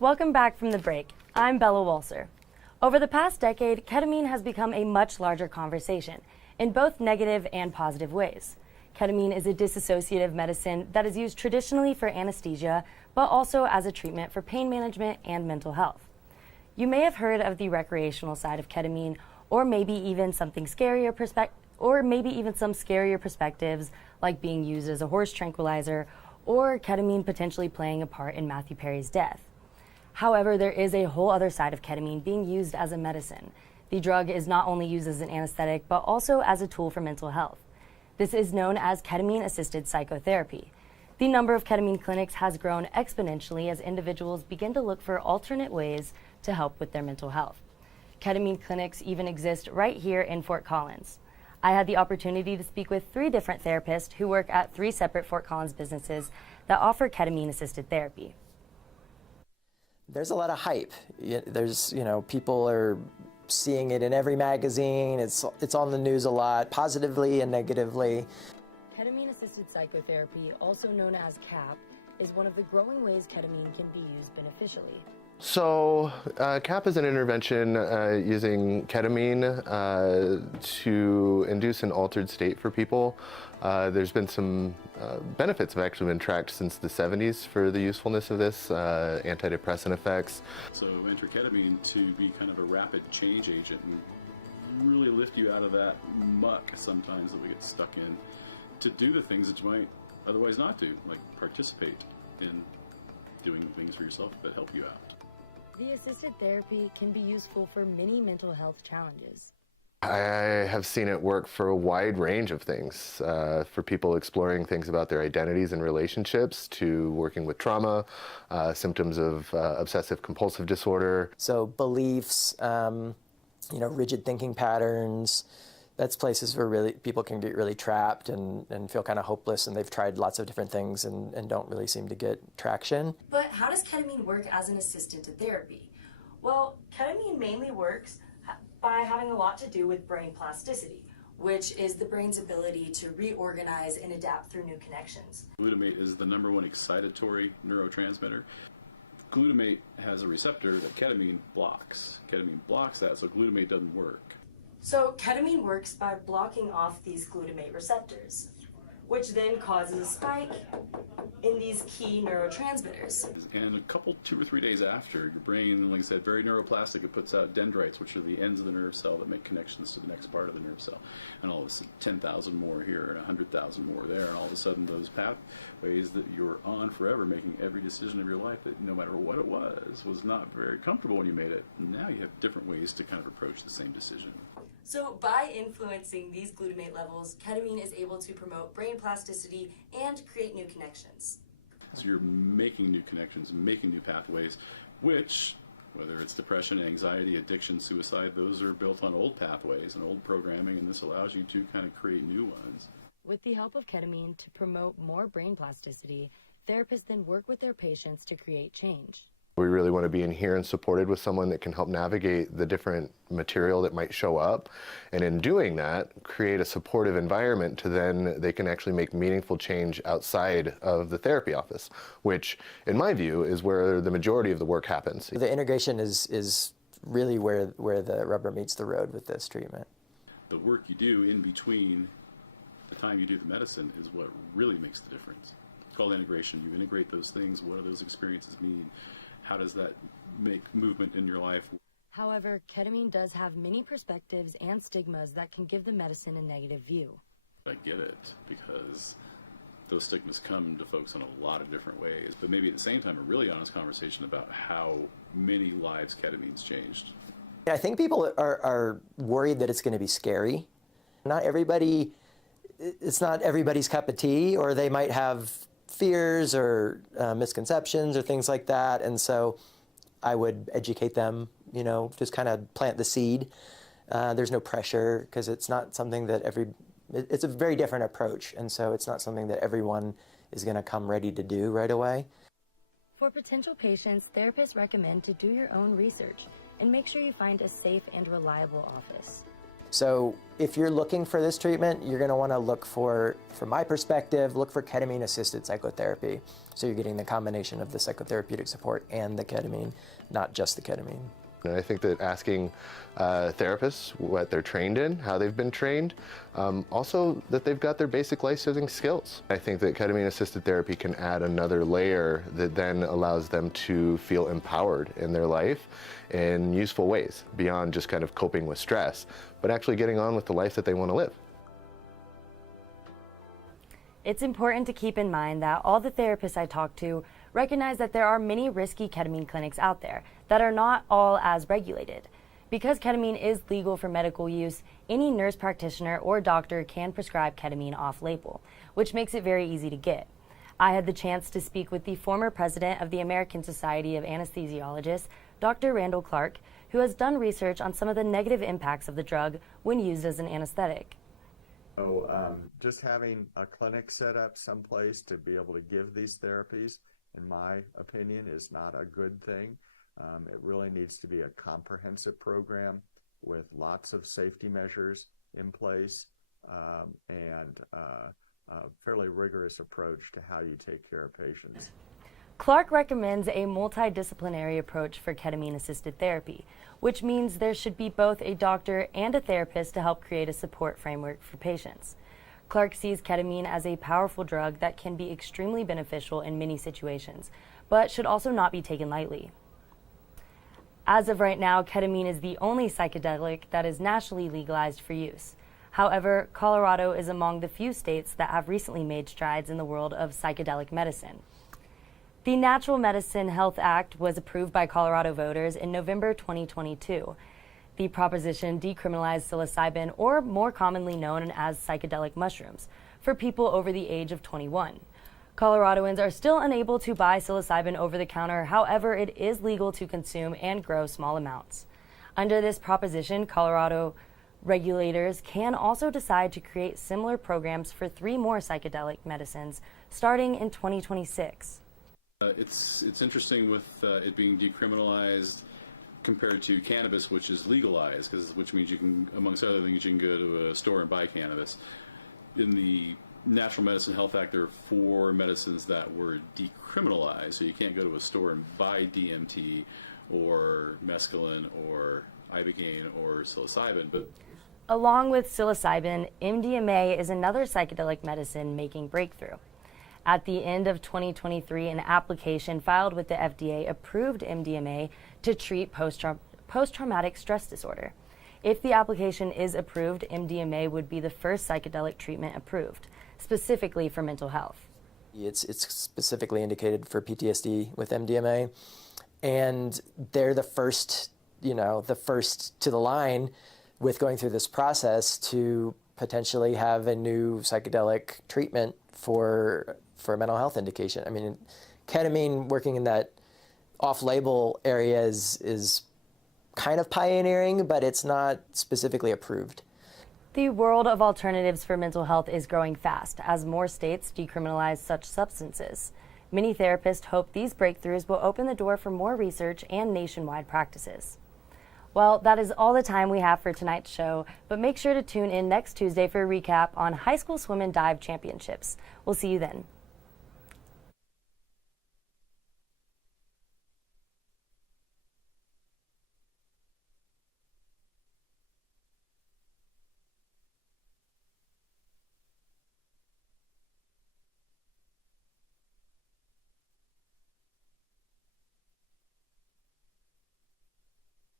Welcome back from the break. I'm Bella Walser. Over the past decade, ketamine has become a much larger conversation in both negative and positive ways. Ketamine is a dissociative medicine that is used traditionally for anesthesia, but also as a treatment for pain management and mental health. You may have heard of the recreational side of ketamine, or maybe even some scarier perspectives like being used as a horse tranquilizer or ketamine potentially playing a part in Matthew Perry's death. However, there is a whole other side of ketamine being used as a medicine. The drug is not only used as an anesthetic, but also as a tool for mental health. This is known as ketamine-assisted psychotherapy. The number of ketamine clinics has grown exponentially as individuals begin to look for alternate ways to help with their mental health. Ketamine clinics even exist right here in Fort Collins. I had the opportunity to speak with 3 different therapists who work at 3 separate Fort Collins businesses that offer ketamine-assisted therapy. There's a lot of hype. There's, people are seeing it in every magazine. It's on the news a lot, positively and negatively. Ketamine-assisted psychotherapy, also known as CAP, is one of the growing ways ketamine can be used beneficially. So CAP is an intervention using ketamine to induce an altered state for people. There's been some benefits have actually been tracked since the 70s for the usefulness of this, antidepressant effects. So enter ketamine to be kind of a rapid change agent and really lift you out of that muck sometimes that we get stuck in to do the things that you might otherwise not do, like participate in doing things for yourself that help you out. The assisted therapy can be useful for many mental health challenges. I have seen it work for a wide range of things, for people exploring things about their identities and relationships, to working with trauma, symptoms of obsessive compulsive disorder. So beliefs, rigid thinking patterns, that's places where people can get really trapped and feel kind of hopeless, and they've tried lots of different things and don't really seem to get traction. But how does ketamine work as an assistant to therapy? Well, ketamine mainly works by having a lot to do with brain plasticity, which is the brain's ability to reorganize and adapt through new connections. Glutamate is the #1 excitatory neurotransmitter. Glutamate has a receptor that ketamine blocks. Ketamine blocks that, so glutamate doesn't work. So ketamine works by blocking off these glutamate receptors, which then causes a spike in these key neurotransmitters. And a couple, 2 or 3 days after, your brain, like I said, very neuroplastic, it puts out dendrites, which are the ends of the nerve cell that make connections to the next part of the nerve cell. And all of a sudden, 10,000 more here and 100,000 more there, and all of a sudden those pathways that you're on forever, making every decision of your life that no matter what it was not very comfortable when you made it. Now you have different ways to kind of approach the same decision. So by influencing these glutamate levels, ketamine is able to promote brain plasticity and create new connections. So you're making new connections, making new pathways, which, whether it's depression, anxiety, addiction, suicide, those are built on old pathways and old programming, and this allows you to kind of create new ones. With the help of ketamine to promote more brain plasticity, therapists then work with their patients to create change. We really want to be in here and supported with someone that can help navigate the different material that might show up, and in doing that, create a supportive environment to then they can actually make meaningful change outside of the therapy office, which, in my view, is where the majority of the work happens. The integration is really where the rubber meets the road with this treatment. The work you do in between the time you do the medicine is what really makes the difference. It's called integration. You integrate those things. What do those experiences mean? How does that make movement in your life? However, ketamine does have many perspectives and stigmas that can give the medicine a negative view. I get it, because those stigmas come to folks in a lot of different ways, but maybe at the same time a really honest conversation about how many lives ketamine's changed. I think people are worried that it's going to be scary. It's not everybody's cup of tea, or they might have fears or misconceptions or things like that, and so I would educate them, just kind of plant the seed. There's no pressure, because it's not something that it's a very different approach, and so it's not something that everyone is going to come ready to do right away. For potential patients, therapists recommend to do your own research and make sure you find a safe and reliable office. So if you're looking for this treatment, you're going to want to look for, from my perspective, look for ketamine-assisted psychotherapy. So you're getting the combination of the psychotherapeutic support and the ketamine, not just the ketamine. And I think that asking therapists what they're trained in, how they've been trained, also that they've got their basic life-saving skills. I think that ketamine-assisted therapy can add another layer that then allows them to feel empowered in their life in useful ways, beyond just kind of coping with stress, but actually getting on with the life that they want to live. It's important to keep in mind that all the therapists I talk to recognize that there are many risky ketamine clinics out there that are not all as regulated. Because ketamine is legal for medical use, any nurse practitioner or doctor can prescribe ketamine off-label, which makes it very easy to get. I had the chance to speak with the former president of the American Society of Anesthesiologists, Dr. Randall Clark, who has done research on some of the negative impacts of the drug when used as an anesthetic. So just having a clinic set up someplace to be able to give these therapies, in my opinion, is not a good thing. It really needs to be a comprehensive program with lots of safety measures in place and a fairly rigorous approach to how you take care of patients. Clark recommends a multidisciplinary approach for ketamine-assisted therapy, which means there should be both a doctor and a therapist to help create a support framework for patients. Clark sees ketamine as a powerful drug that can be extremely beneficial in many situations, but should also not be taken lightly. As of right now, ketamine is the only psychedelic that is nationally legalized for use. However, Colorado is among the few states that have recently made strides in the world of psychedelic medicine. The Natural Medicine Health Act was approved by Colorado voters in November 2022. The proposition decriminalized psilocybin, or more commonly known as psychedelic mushrooms, for people over the age of 21. Coloradoans are still unable to buy psilocybin over the counter, however, it is legal to consume and grow small amounts. Under this proposition, Colorado regulators can also decide to create similar programs for 3 more psychedelic medicines starting in 2026. It's interesting with it being decriminalized compared to cannabis, which is legalized, which means you can, amongst other things, you can go to a store and buy cannabis. In the Natural Medicine Health Act, there are 4 medicines that were decriminalized, so you can't go to a store and buy DMT or mescaline or ibogaine or psilocybin. But along with psilocybin, MDMA is another psychedelic medicine making breakthrough. At the end of 2023, an application filed with the FDA approved MDMA to treat post-traumatic stress disorder. If the application is approved, MDMA would be the first psychedelic treatment approved, specifically for mental health. It's specifically indicated for PTSD with MDMA, and they're the first to the line with going through this process to potentially have a new psychedelic treatment for mental health indication. I mean, ketamine working in that off-label area is kind of pioneering, but it's not specifically approved. The world of alternatives for mental health is growing fast as more states decriminalize such substances. Many therapists hope these breakthroughs will open the door for more research and nationwide practices. Well, that is all the time we have for tonight's show, but make sure to tune in next Tuesday for a recap on high school swim and dive championships. We'll see you then.